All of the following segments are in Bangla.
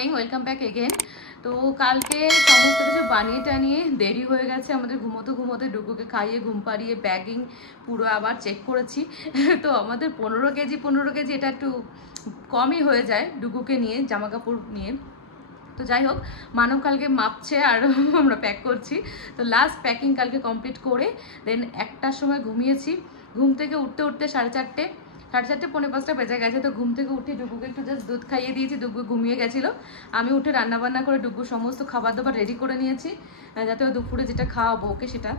Morning, welcome back again. তো কালকে সমস্ত কিছু বানিয়ে টানিয়ে দেরি হয়ে গেছে আমাদের, ঘুমোতে ঘুমোতে ডুগুকে খাইয়ে ঘুম পাড়িয়ে ব্যাগিং পুরো আবার চেক করেছি। তো আমাদের 15 কেজি এটা একটু কমই হয়ে যায় ডুগুকে নিয়ে, জামা কাপড় নিয়ে। তো যাই হোক, মানব কালকে মাপছে আর আমরা প্যাক করছি। তো লাস্ট প্যাকিং কালকে কমপ্লিট করে দেন 1টার সময় ঘুমিয়েছি। ঘুম থেকে উঠতে উঠতে 4:30 4:30 বেজে গেছে। তো ঘুম থেকে উঠে ডুগুকে একটু জাস্ট দুধ খাইয়ে দিয়েছি, ডুগু ঘুমিয়ে গেছিলো। আমি উঠে রান্নাবান্না করে ডুগুর সমস্ত খাবার দাবার রেডি করে নিয়েছি, যাতে দুপুরে যেটা খাওয়াবো ওকে সেটা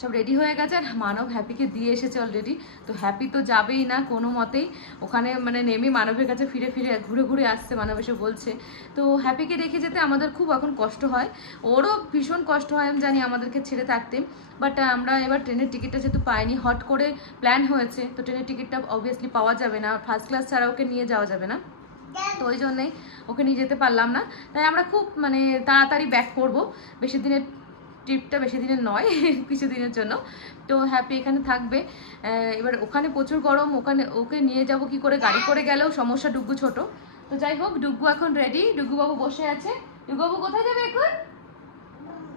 সব রেডি হয়ে গেছে। আর মানব হ্যাপিকে দিয়ে এসেছে অলরেডি। তো হ্যাপি তো যাবেই না কোনো মতেই, ওখানে মানে নেমে মানবের কাছে ফিরে ফিরে ঘুরে ঘুরে আসছে, মানব এসে বলছে। তো হ্যাপিকে রেখে যেতে আমাদের খুব এখন কষ্ট হয়, ওরও ভীষণ কষ্ট হয় আমি জানি আমাদেরকে ছেড়ে থাকতে। বাট আমরা এবার ট্রেনের টিকিটটা যেহেতু পাইনি, হট করে প্ল্যান হয়েছে, তো ট্রেনের টিকিটটা অবভিয়াসলি পাওয়া যাবে না, ফার্স্ট ক্লাস ছাড়া ওকে নিয়ে যাওয়া যাবে না। তো ওই জন্যেই ওকে নিয়ে যেতে পারলাম না। তাই আমরা খুব মানে তাড়াতাড়ি ব্যাক করবো, বেশি দিনের ট্রিপটা বেশি দিনের নয়, কিছু দিনের জন্য। তো হ্যাপি এখানে থাকবে। এবার ওখানে প্রচুর গরম, ওখানে ওকে নিয়ে যাব কি করে, গাড়ি করে গেলেও সমস্যা, ডুগু ছোট। তো যাই হোক, ডুগু এখন রেডি, ডুগু বাবু বসে আছে। ডুগু বাবু কোথায় যাবে এখন?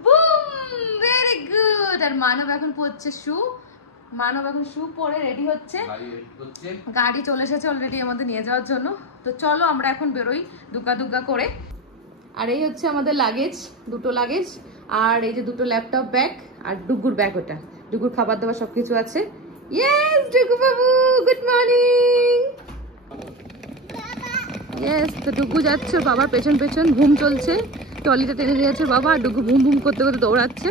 Boom, very good. আর মানব এখন পড়ছে শু, মানব এখন শু পরে রেডি হচ্ছে, গাড়ি চলে এসেছে অলরেডি আমাদের নিয়ে যাওয়ার জন্য। তো চলো আমরা এখন বেরোই দুগ্গা দুগ্গা করে। আর এই হচ্ছে আমাদের লাগেজ, দুটো লাগেজ, আর এই যে দুটো ল্যাপটপ ব্যাগ, আর ডুগুর ব্যাগ, ওটা ডুগুর খাবার দাবার সবকিছু আছে। ইয়েস ডুগু বাবু, গুড মর্নিং। ইয়েস, তো ডুগু যাচ্ছে বাবার পেছন পেছন, ঘুম চলছে, ট্রলিটা টেনে নিয়ে যাচ্ছে বাবা, আর ডুগু ভুম ভুম করতে করতে দৌড়াচ্ছে।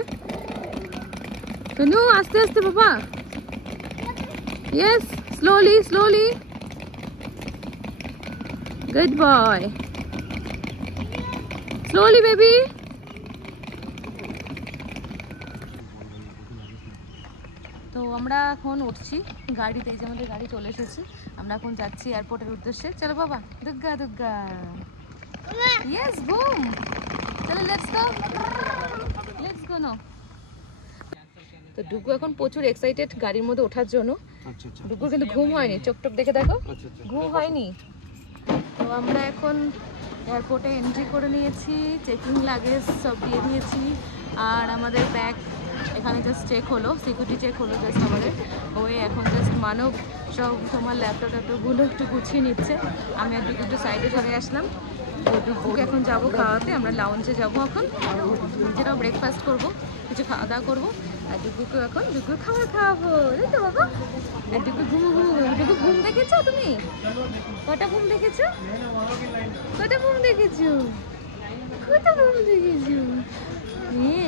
আস্তে আস্তে বাবা, yes, slowly slowly, good boy, slowly baby. তো আমরা এখন উঠছি গাড়িতে, এই যে আমাদের গাড়ি চলে এসেছে, আমরা এখন যাচ্ছি এয়ারপোর্টের উদ্দেশ্যে। চলো বাবা, দুগ্গা দুগ্গা, ইয়েস বুম, চলো লেটস গো নাও। তো ডুগু এখন প্রচুর এক্সাইটেড গাড়ির মধ্যে ওঠার জন্য। ডুগুর কিন্তু ঘুম হয়নি, চোখ টোক দেখে দেখো, ঘুম হয়নি। তো আমরা এখন এয়ারপোর্টে এন্ট্রি করে নিয়েছি, চেকিং লাগেজ সব দিয়ে দিয়েছি, আর আমাদের ব্যাগ এখানে জাস্ট চেক হলো, সিকিউরিটি চেক হলো জাস্ট আমাদের। ওই এখন জাস্ট মানব সব তোমার ল্যাপটপ ট্যাপটপগুলো একটু গুছিয়ে নিচ্ছে, আমি আর একটু সাইডে সরে আসলাম। তো ডুগুকে এখন যাবো খাওয়াতে, আমরা লাউঞ্জে যাবো এখন, নিজেরাও ব্রেকফাস্ট করবো, কিছু খাওয়া দাওয়া করবো, আর ডুগুকে এখন ডুগুর খাবার খাওয়াবো, তাই তো বাবা? আর ডুগু ঘুম দেখেছো তুমি? কটা ঘুম দেখেছো? কটা ঘুম দেখেছো? কটা ঘুম দেখেছো?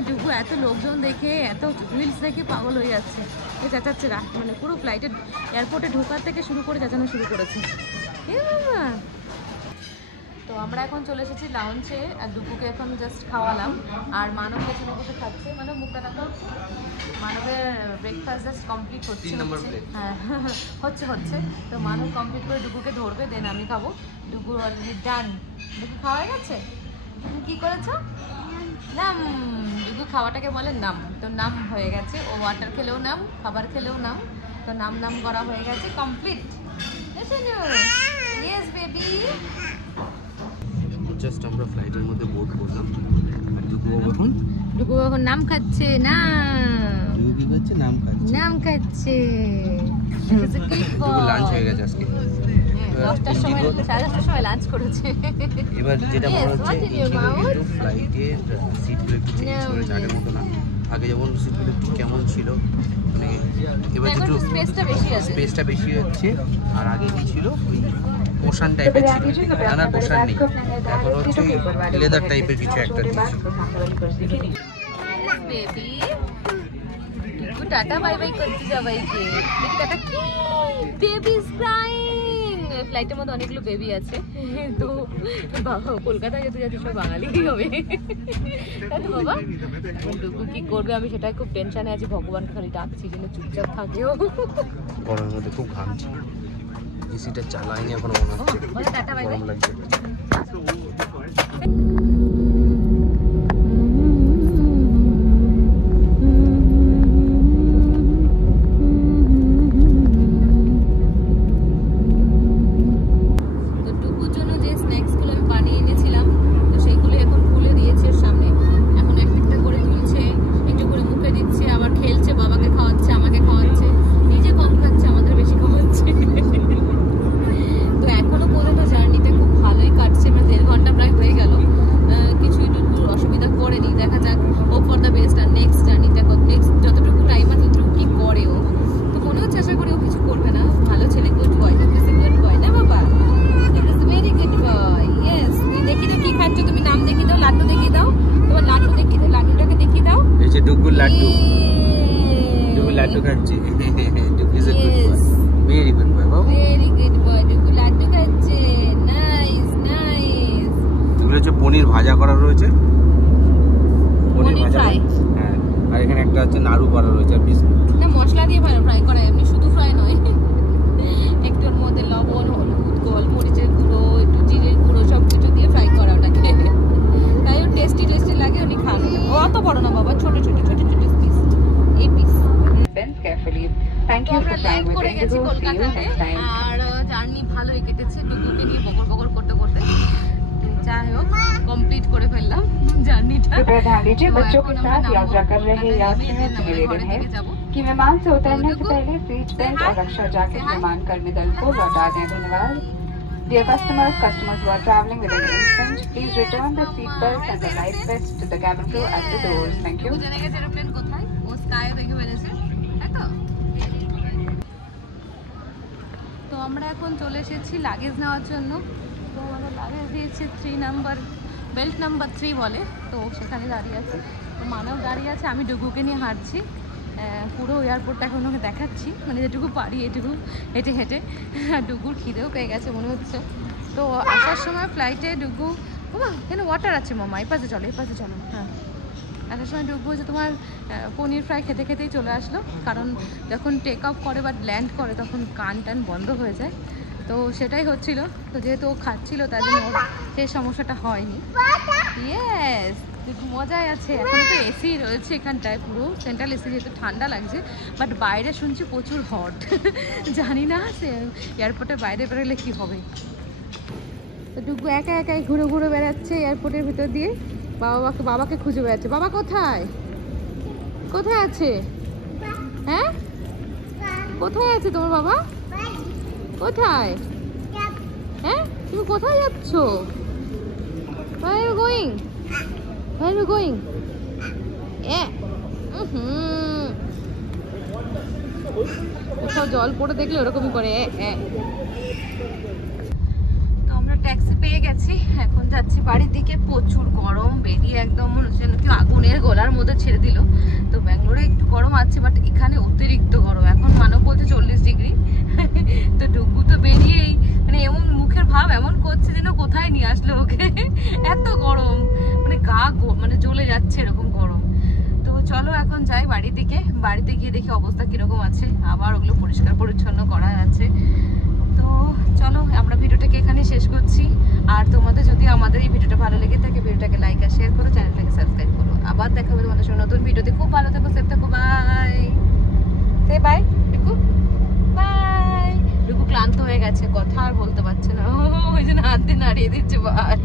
ডুগু এত লোকজন দেখে, এত রিলস দেখে পাগল হয়ে যাচ্ছে, চেঁচাচ্ছে, মানে পুরো ফ্লাইটে এয়ারপোর্টে ঢোকার থেকে শুরু করে চেঁচানো শুরু করেছে। তো আমরা এখন চলে এসেছি লাউঞ্জে, আর ডুগুকে এখন জাস্ট খাওয়ালাম, আর মানব পেছনে বসে খাচ্ছে। মানব মুখটা দেখো, মানবের ব্রেকফাস্ট জাস্ট কমপ্লিট হচ্ছে, হ্যাঁ হচ্ছে। তো মানব কমপ্লিট করে ডুগুকে ধরবে, দেন আমি খাবো। ডুগু অলরেডি ডান, ডুগু খাওয়া হয়ে গেছে। তুমি কি করেছো? নাম, ডুগু খাওয়াটাকে বলে নাম, তো নাম হয়ে গেছে। ও ওয়াটার খেলেও নাম, খাবার খেলেও নাম, তো নাম নাম করা হয়ে গেছে, কমপ্লিট। Yes baby. জাস্ট আমরা ফ্লাইটের মধ্যে বোর্ড করলাম, আর ডুগু এখন নাম খাচ্ছে, না ডুগু কি করছে? নাম খাচ্ছে। ডুগু লাঞ্চ হয়ে গেছে আজকে 10টার সময়, 10:30টার সময় লাঞ্চ করেছে। এবার যেটা মনে হচ্ছে কিন্তু ফ্লাইটের সিটগুলো একটু চেঞ্জ করেছে, আগের মতো না। আগে যেমন সিটগুলো একটু কেমন ছিল, মানে এবার একটু স্পেসটা বেশি হচ্ছে। আর আগে কি ছিল, ওই পোশান টাইপের ছিল, না পোশান নেই, এখন হচ্ছে লেদার টাইপের কিছু একটা বেবি টাটা বাই বাই করতে সবাইকে, টাটা। কি বেবি ইজ ক্রাইং। ফ্লাইটের মধ্যে অনেকগুলো বেবি আছে, তো কলকাতায় যেতে যাচ্ছে সব বাঙালি হবে, তাই তো বাবা? ডুগু কি করবে আমি সেটাই খুব টেনশনে আছি, ভগবানকে খালি ডাকছি যেন চুপচাপ থাকেও। গরমের মধ্যে খুব ঘামছি, এসিটা চালাইনি এখনো, মনে হচ্ছে গরম লাগছে। তো ডুগুর জন্য যে স্ন্যাক্সগুলো আমি বানিয়ে এনেছিলাম রয়েছে পনির ফ্রাই। হ্যাঁ, আর এখানে একটা হচ্ছে নাড়ু করা রয়েছে আর বিস্কুট। না মশলা দিয়ে ফ্রাই করা, এমনি শুধু ফ্রাই নয়। একটু ওর মধ্যে লবণ, হলুদ, গোলমরিচের গুঁড়ো, একটু জিরের গুঁড়ো সব কিছু দিয়ে ফ্রাই করা ওটাকে। তাই ও টেস্টি লাগে, উনি খান। অত বড় না বাবা, ছোট ছোট পিস, এই পিস। আমরা ল্যান্ড করে গেছি কলকাতাতে, আর জার্নি ভালোই কেটেছে ডুগুকে নিয়ে বকর করতে করতে। যাই হোক, কমপ্লিট করে ফেললাম জার্নিটা। बच्चों के साथ यात्रा कर रहे यात्रियों से निवेदन है कि विमान से उतरने से पहले सीट बेल्ट और रक्षा जैकेट विमान कर्मी दल को लौटा दें। धन्यवाद। Dear customers who are traveling with an infant, please return the seat belts and the life vests to the cabin crew at the doors. Thank you. জেনে গেছে এরোপ্লেন কোথায়, ও স্কাই দেখে ফেলেছে, তাই তো? তো আমরা এখন চলে এসেছি লাগেজ নেওয়ার জন্য। তো আমাদের লাগেজ দিয়েছে 3 নাম্বার, বেল্ট নাম্বার 3 বলে, তো সেখানে দাঁড়িয়ে আছে। তো মানব দাঁড়িয়ে আছে, আমি ডুগুকে নিয়ে হাঁটছি পুরো এয়ারপোর্টটা এখন ওকে দেখাচ্ছি, মানে যেটুকু পারি এটুকু হেঁটে হেঁটে। ডুগুর খিদেও পেয়ে গেছে মনে হচ্ছে। তো আসার সময় ফ্লাইটে ডুগু, কেন ওয়াটার আছে মামা, এই পাশে চলো হ্যাঁ। আসার সময় ডুগু হচ্ছে তোমার পনির ফ্রাই খেতে খেতেই চলে আসলো, কারণ যখন টেক অফ করে বা ল্যান্ড করে তখন কান টান বন্ধ হয়ে যায়, তো সেটাই হচ্ছিল। তো যেহেতু ও খাচ্ছিল তার জন্য ওর সেই সমস্যাটা হয়নি। ইয়েস, মজাই আছে। এখন তো এসি রয়েছে এখানটায়, পুরো সেন্ট্রাল এসি, যেহেতু ঠান্ডা লাগছে, বাট বাইরে শুনছি প্রচুর হট। জানি না সে এয়ারপোর্টের বাইরে বেরোলে কী হবে। তো ডুগু একাই ঘুরে বেড়াচ্ছে এয়ারপোর্টের ভিতর দিয়ে, বাবাকে খুঁজে বেড়াচ্ছে। বাবা কোথায় আছে? হ্যাঁ, কোথায় আছে তোমার বাবা? কোথায়? হ্যাঁ, তুমি কোথায় যাচ্ছ? Where are you going? কোথাও জল পড়ে দেখলে ওরকমই করে। তো আমরা ট্যাক্সি পেয়ে গেছি, এখন যাচ্ছি বাড়ির দিকে। প্রচুর গরম, বেরিয়ে একদম মনে হচ্ছে কি আগুনের গোলার মধ্যে ছেড়ে দিল। তো ব্যাঙ্গালোরে একটু গরম আছে, বাট এখানে অতিরিক্ত গরম। এখন মানব বলছে 40 ডিগ্রি। তো ডুগু তো বেরিয়েই মানে এমন মুখের ভাব এমন করছে যেন কোথায় নিয়ে আসলো ওকে। এত গরম, মানে গা মানে জ্বলে যাচ্ছে এরকম গরম। তো চলো এখন যাই বাড়ির দিকে, বাড়িতে গিয়ে দেখি অবস্থা কিরকম আছে, আবার ওগুলো পরিষ্কার পরিচ্ছন্ন করা আছে। তো চলো আমরা ভিডিওটাকে এখানে শেষ করছি। আর তোমাদের যদি আমাদের এই ভিডিওটা ভালো লেগে থাকে, ভিডিওটাকে লাইক আর শেয়ার করো, চ্যানেলটাকে সাবস্ক্রাইব করো। আবার দেখা হবে তোমাদের সঙ্গে নতুন ভিডিওতে। খুব ভালো থাকো, সেফ থাকো, বাই। সে বাই ডুগু, বাই। ডুগু ক্লান্ত হয়ে গেছে, কথা আর বলতে পারছে না, ওই জন্য হাত দিয়ে নাড়িয়ে দিচ্ছে বাই।